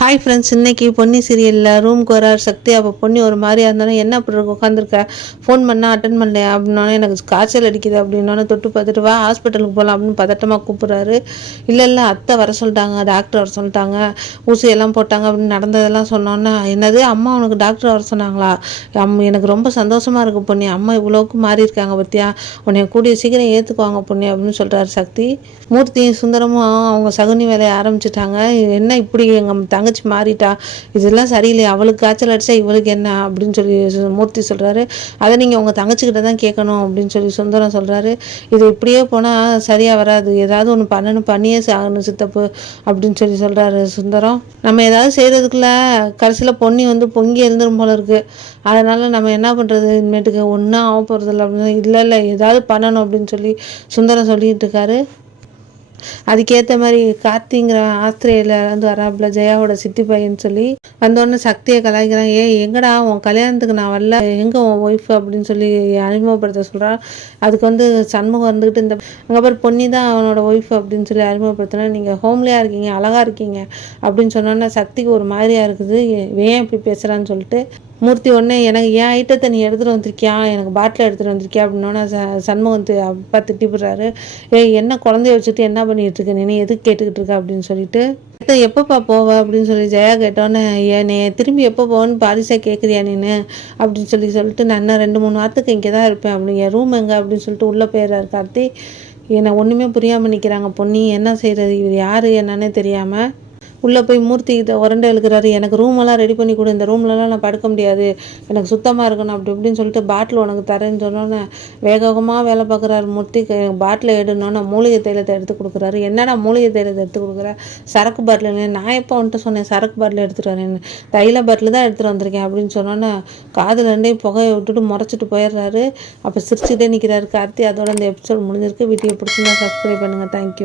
Hi friends, இன்றைக்கி பொன்னி சீரியலில் ரூமுக்கு வரார் சக்தி. அப்போ பொன்னி ஒரு மாதிரியாக இருந்தாலும் என்ன அப்படி இருக்கு உட்காந்துருக்க, ஃபோன் பண்ணால் அட்டன் பண்ணலையா அப்படின்னோடனே எனக்கு காய்ச்சல் அடிக்குது அப்படின்னோடனே தொட்டு பார்த்துட்டு வா ஹாஸ்பிட்டலுக்கு போகலாம் அப்படின்னு பதட்டமாக கூப்பிட்றாரு. இல்லை அத்தை வர சொல்லிட்டாங்க, டாக்டர் வர சொல்லிட்டாங்க, ஊசியெல்லாம் போட்டாங்க அப்படின்னு நடந்ததெல்லாம் சொன்னோன்னே என்னது அம்மா உனக்கு டாக்டர் வர சொன்னாங்களா? எனக்கு ரொம்ப சந்தோஷமாக இருக்குது பொன்னி, அம்மா இவ்வளோக்கு மாறி இருக்காங்க பற்றியா, உன்னை கூடிய சீக்கிரம் ஏற்றுக்குவாங்க பொன்னி அப்படின்னு சொல்கிறாரு சக்தி. மூர்த்தியும் சுந்தரமும் அவங்க சகுனி வேலையை ஆரம்பிச்சிட்டாங்க. என்ன இப்படி எங்கள் தங்கச்சி மாறிட்டா, இதெல்லாம் சரியில்லை, அவளுக்கு காய்ச்சல் அடிச்சா இவளுக்கு என்ன அப்படின்னு சொல்லி மூர்த்தி சொல்கிறாரு. அதை நீங்கள் உங்கள் தங்கச்சிக்கிட்ட தான் கேட்கணும் அப்படின்னு சொல்லி சுந்தரம் சொல்கிறாரு. இது இப்படியே போனால் சரியாக வராது, ஏதாவது ஒன்று பண்ணியே ஆகணும் சித்தப்பு அப்படின்னு சொல்லி சொல்கிறாரு சுந்தரம். நம்ம ஏதாவது செய்கிறதுக்குள்ள கடைசியில் பொன்னி பொங்கி எழுந்துரும் போல இருக்குது, அதனால் நம்ம என்ன பண்ணுறது, இனிமேட்டுக்கு ஒன்றும் ஆக போகிறதில்ல அப்படின்னு. இல்லை ஏதாவது பண்ணணும் அப்படின்னு சொல்லி சுந்தரம் சொல்லிட்டு இருக்காரு. அதுக்கேற்ற மாதிரி கார்த்திங்கிற ஆஸ்திரேலியாவிலேருந்து வராப்புல ஜெயாவோட சித்தி பையன்னு சொல்லி வந்தோடனே சக்தியை கலாய்க்கிறான். எங்கடா உன் கல்யாணத்துக்கு நான் வரல, எங்கே உன் ஒய்ஃப் அப்படின்னு சொல்லி அறிமுகப்படுத்த சொல்கிறான். அதுக்கு சண்முகம் வந்துக்கிட்டு இந்த அங்கே பேர் பொன்னி தான் அவனோட ஒய்ஃப் அப்படின்னு சொல்லி அறிமுகப்படுத்தினா, நீங்கள் ஹோம்லியாக இருக்கீங்க, அழகாக இருக்கீங்க அப்படின்னு சொன்னோன்னே சக்திக்கு ஒரு மாதிரியாக இருக்குது, ஏன் இப்படி பேசுகிறான்னு சொல்லிட்டு மூர்த்தி உடனே எனக்கு என் ஐட்டத்தை நீ எடுத்துகிட்டு வந்திருக்கியா, எனக்கு பாட்டில் எடுத்துகிட்டு வந்திருக்கியா அப்படின்னோன்னா சண்முகத்து அப்பா திட்டிப்படுறாரு. என்ன குழந்தைய வச்சுட்டு என்ன பண்ணிகிட்டு இருக்க நீ எதுக்கு கேட்டுக்கிட்டு இருக்க அப்படின்னு சொல்லிட்டு, எப்போப்பா போவ அப்படின்னு சொல்லி ஜெயா கேட்டோன்னே, நீ திரும்பி எப்போ போவேன்னு பாலிசாக கேட்குறியா நீனு அப்படின்னு சொல்லிட்டு நான் இன்னும் 2-3 வாரத்துக்கு இங்கே தான் இருப்பேன் அப்படின்னு, என் ரூம் எங்கே அப்படின்னு சொல்லிட்டு உள்ளே போயிடுறாரு கார்த்தி. என்னை ஒன்றுமே புரியாமல் நிற்கிறாங்க பொன்னி, என்ன செய்கிறது, இவர் யார் என்னன்னே தெரியாமல் உள்ளே போய் மூர்த்தி இதை உரண்டை எழுக்கிறாரு. எனக்கு ரூமெல்லாம் ரெடி பண்ணி கொடு, இந்த ரூம்லலாம் நான் படுக்க முடியாது, எனக்கு சுத்தமாக இருக்கணும் அப்படி இப்படின்னு சொல்லிட்டு பாட்டில் உனக்கு தரேன்னு சொன்னோன்னே வேகமாக வேலை பார்க்குறாரு மூர்த்தி. பாட்டில் எடுனோன்னே மூலிகை தைலத்தை எடுத்து கொடுக்குறாரு. என்னடா மூலிகை தைலத்தை எடுத்து கொடுக்குற, சரக்கு பாட்டில், நான் எப்போ சொன்னேன் சரக்கு பாட்டில் எடுத்துகிட்டு வரேன், தைல பாட்டில் தான் எடுத்துகிட்டு வந்திருக்கேன் அப்படின்னு சொன்னோன்னே காதில் ரெண்டையும் புகையை விட்டுட்டு முறைச்சிட்டு போயிடுறாரு. அப்போ சிரிச்சுட்டே நிற்கிறாரு கார்த்தி. அதோட இந்த எபிசோட் முடிஞ்சிருக்கு. வீடியோ பிடிச்சிருந்தா சப்ஸ்கிரைப் பண்ணுங்கள். தேங்க்யூ.